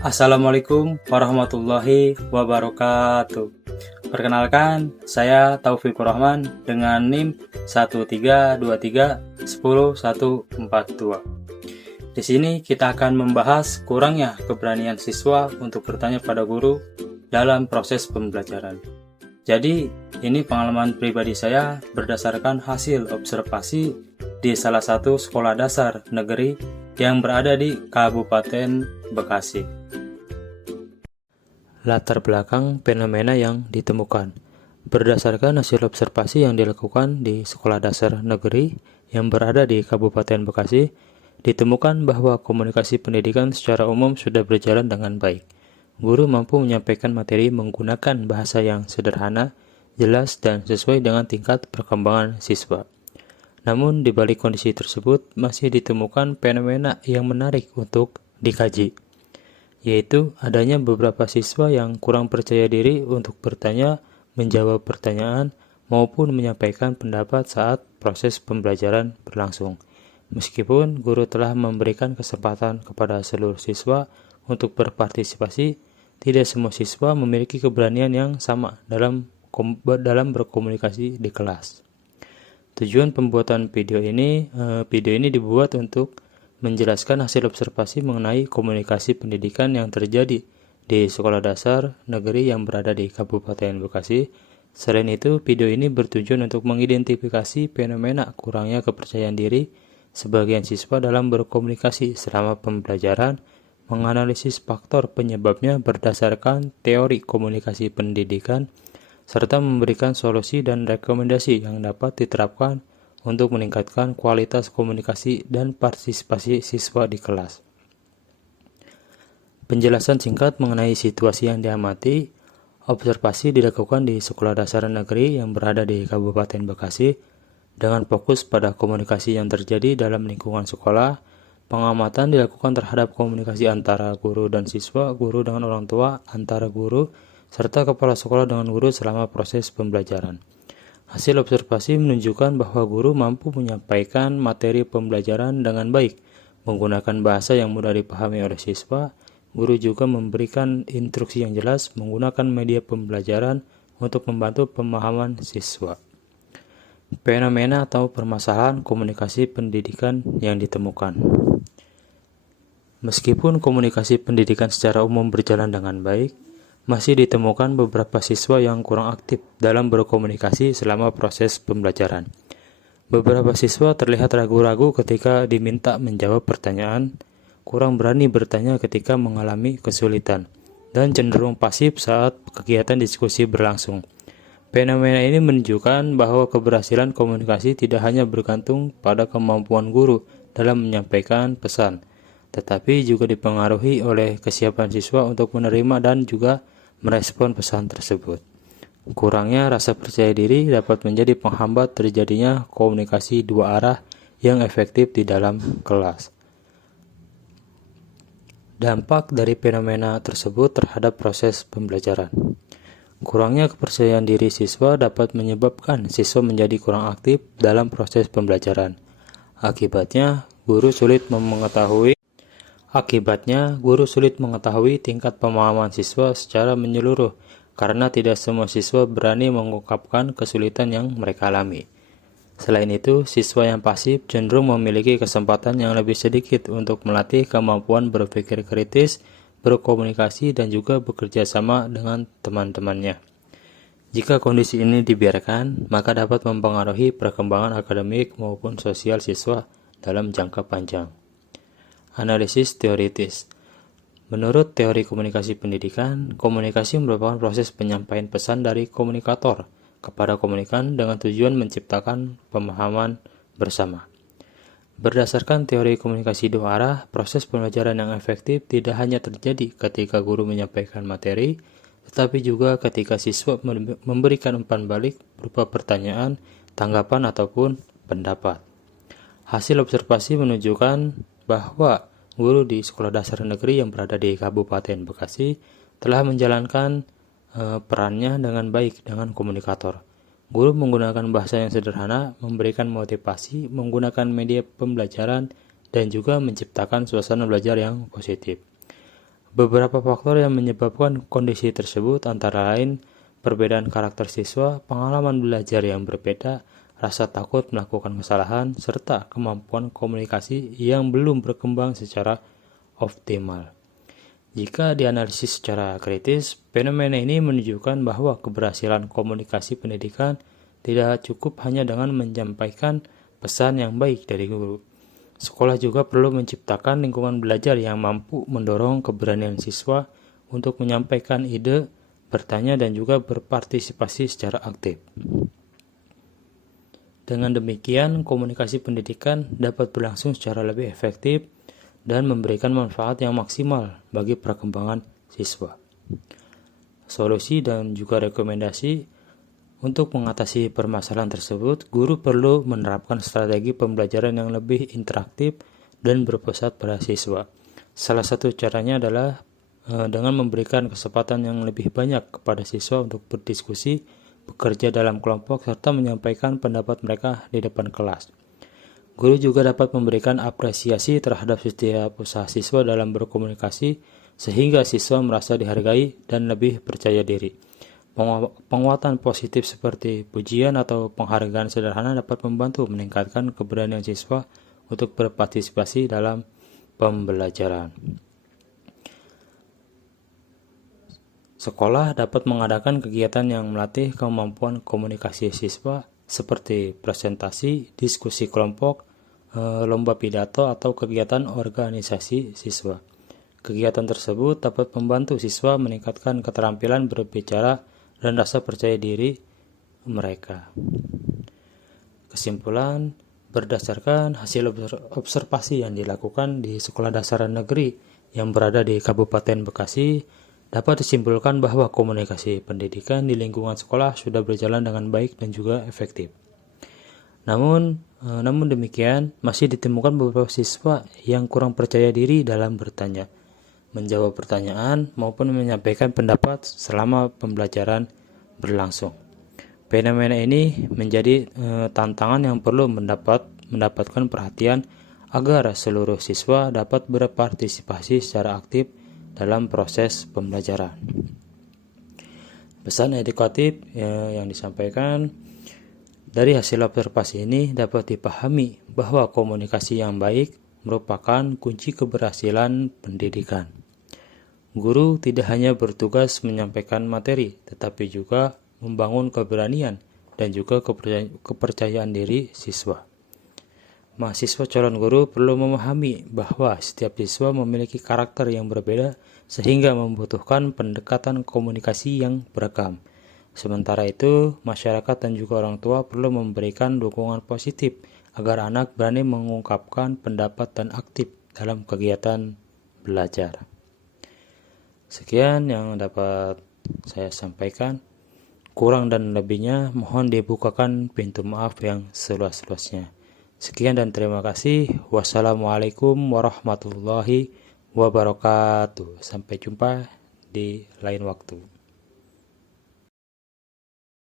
Assalamualaikum warahmatullahi wabarakatuh. Perkenalkan, saya Taufikur Rahman dengan NIM 1323101142. Di sini kita akan membahas kurangnya keberanian siswa untuk bertanya pada guru dalam proses pembelajaran. Jadi, ini pengalaman pribadi saya berdasarkan hasil observasi di salah satu sekolah dasar negeri yang berada di Kabupaten Bekasi. Latar belakang fenomena yang ditemukan. Berdasarkan hasil observasi yang dilakukan di sekolah dasar negeri yang berada di Kabupaten Bekasi, ditemukan bahwa komunikasi pendidikan secara umum sudah berjalan dengan baik. Guru mampu menyampaikan materi menggunakan bahasa yang sederhana, jelas, dan sesuai dengan tingkat perkembangan siswa. Namun, di balik kondisi tersebut, masih ditemukan fenomena yang menarik untuk dikaji, yaitu adanya beberapa siswa yang kurang percaya diri untuk bertanya, menjawab pertanyaan, maupun menyampaikan pendapat saat proses pembelajaran berlangsung. Meskipun guru telah memberikan kesempatan kepada seluruh siswa untuk berpartisipasi, tidak semua siswa memiliki keberanian yang sama dalam berkomunikasi di kelas. Tujuan pembuatan video ini dibuat untuk menjelaskan hasil observasi mengenai komunikasi pendidikan yang terjadi di sekolah dasar negeri yang berada di Kabupaten Bekasi. Selain itu, video ini bertujuan untuk mengidentifikasi fenomena kurangnya kepercayaan diri sebagian siswa dalam berkomunikasi selama pembelajaran, menganalisis faktor penyebabnya berdasarkan teori komunikasi pendidikan, serta memberikan solusi dan rekomendasi yang dapat diterapkan untuk meningkatkan kualitas komunikasi dan partisipasi siswa di kelas. Penjelasan singkat mengenai situasi yang diamati. Observasi dilakukan di sekolah dasar negeri yang berada di Kabupaten Bekasi dengan fokus pada komunikasi yang terjadi dalam lingkungan sekolah. Pengamatan dilakukan terhadap komunikasi antara guru dan siswa, guru dengan orang tua, antara guru, serta kepala sekolah dengan guru selama proses pembelajaran. Hasil observasi menunjukkan bahwa guru mampu menyampaikan materi pembelajaran dengan baik, menggunakan bahasa yang mudah dipahami oleh siswa. Guru juga memberikan instruksi yang jelas menggunakan media pembelajaran untuk membantu pemahaman siswa. Fenomena atau permasalahan komunikasi pendidikan yang ditemukan. Meskipun komunikasi pendidikan secara umum berjalan dengan baik, masih ditemukan beberapa siswa yang kurang aktif dalam berkomunikasi selama proses pembelajaran. Beberapa siswa terlihat ragu-ragu ketika diminta menjawab pertanyaan, kurang berani bertanya ketika mengalami kesulitan, dan cenderung pasif saat kegiatan diskusi berlangsung. Fenomena ini menunjukkan bahwa keberhasilan komunikasi tidak hanya bergantung pada kemampuan guru dalam menyampaikan pesan, tetapi juga dipengaruhi oleh kesiapan siswa untuk menerima dan juga merespon pesan tersebut. Kurangnya rasa percaya diri dapat menjadi penghambat terjadinya komunikasi dua arah yang efektif di dalam kelas. Dampak dari fenomena tersebut terhadap proses pembelajaran. Kurangnya kepercayaan diri siswa dapat menyebabkan siswa menjadi kurang aktif dalam proses pembelajaran. Akibatnya, guru sulit mengetahui tingkat pemahaman siswa secara menyeluruh karena tidak semua siswa berani mengungkapkan kesulitan yang mereka alami. Selain itu, siswa yang pasif cenderung memiliki kesempatan yang lebih sedikit untuk melatih kemampuan berpikir kritis, berkomunikasi, dan juga bekerja sama dengan teman-temannya. Jika kondisi ini dibiarkan, maka dapat mempengaruhi perkembangan akademik maupun sosial siswa dalam jangka panjang. Analisis teoritis. Menurut teori komunikasi pendidikan, komunikasi merupakan proses penyampaian pesan dari komunikator kepada komunikan dengan tujuan menciptakan pemahaman bersama. Berdasarkan teori komunikasi dua arah, proses pembelajaran yang efektif tidak hanya terjadi ketika guru menyampaikan materi, tetapi juga ketika siswa memberikan umpan balik berupa pertanyaan, tanggapan, ataupun pendapat. Hasil observasi menunjukkan bahwa guru di sekolah dasar negeri yang berada di Kabupaten Bekasi telah menjalankan perannya dengan baik dengan komunikator. Guru menggunakan bahasa yang sederhana, memberikan motivasi, menggunakan media pembelajaran, dan juga menciptakan suasana belajar yang positif. Beberapa faktor yang menyebabkan kondisi tersebut antara lain perbedaan karakter siswa, pengalaman belajar yang berbeda, rasa takut melakukan kesalahan, serta kemampuan komunikasi yang belum berkembang secara optimal. Jika dianalisis secara kritis, fenomena ini menunjukkan bahwa keberhasilan komunikasi pendidikan tidak cukup hanya dengan menyampaikan pesan yang baik dari guru. Sekolah juga perlu menciptakan lingkungan belajar yang mampu mendorong keberanian siswa untuk menyampaikan ide, bertanya, dan juga berpartisipasi secara aktif. Dengan demikian, komunikasi pendidikan dapat berlangsung secara lebih efektif dan memberikan manfaat yang maksimal bagi perkembangan siswa. Solusi dan juga rekomendasi untuk mengatasi permasalahan tersebut, guru perlu menerapkan strategi pembelajaran yang lebih interaktif dan berpusat pada siswa. Salah satu caranya adalah dengan memberikan kesempatan yang lebih banyak kepada siswa untuk berdiskusi, bekerja dalam kelompok, serta menyampaikan pendapat mereka di depan kelas. Guru juga dapat memberikan apresiasi terhadap setiap usaha siswa dalam berkomunikasi, sehingga siswa merasa dihargai dan lebih percaya diri. Penguatan positif seperti pujian atau penghargaan sederhana dapat membantu meningkatkan keberanian siswa untuk berpartisipasi dalam pembelajaran. Sekolah dapat mengadakan kegiatan yang melatih kemampuan komunikasi siswa seperti presentasi, diskusi kelompok, lomba pidato, atau kegiatan organisasi siswa. Kegiatan tersebut dapat membantu siswa meningkatkan keterampilan berbicara dan rasa percaya diri mereka. Kesimpulan, berdasarkan hasil observasi yang dilakukan di Sekolah Dasar Negeri yang berada di Kabupaten Bekasi, dapat disimpulkan bahwa komunikasi pendidikan di lingkungan sekolah sudah berjalan dengan baik dan juga efektif. Namun demikian, masih ditemukan beberapa siswa yang kurang percaya diri dalam bertanya, menjawab pertanyaan, maupun menyampaikan pendapat selama pembelajaran berlangsung. Fenomena ini menjadi tantangan yang perlu mendapatkan perhatian agar seluruh siswa dapat berpartisipasi secara aktif dalam proses pembelajaran. Pesan edukatif yang disampaikan dari hasil observasi ini dapat dipahami bahwa komunikasi yang baik merupakan kunci keberhasilan pendidikan. Guru tidak hanya bertugas menyampaikan materi, tetapi juga membangun keberanian dan juga kepercayaan diri siswa. Mahasiswa calon guru perlu memahami bahwa setiap siswa memiliki karakter yang berbeda sehingga membutuhkan pendekatan komunikasi yang beragam. Sementara itu, masyarakat dan juga orang tua perlu memberikan dukungan positif agar anak berani mengungkapkan pendapat dan aktif dalam kegiatan belajar. Sekian yang dapat saya sampaikan. Kurang dan lebihnya mohon dibukakan pintu maaf yang seluas-luasnya. Sekian dan terima kasih. Wassalamualaikum warahmatullahi wabarakatuh. Sampai jumpa di lain waktu.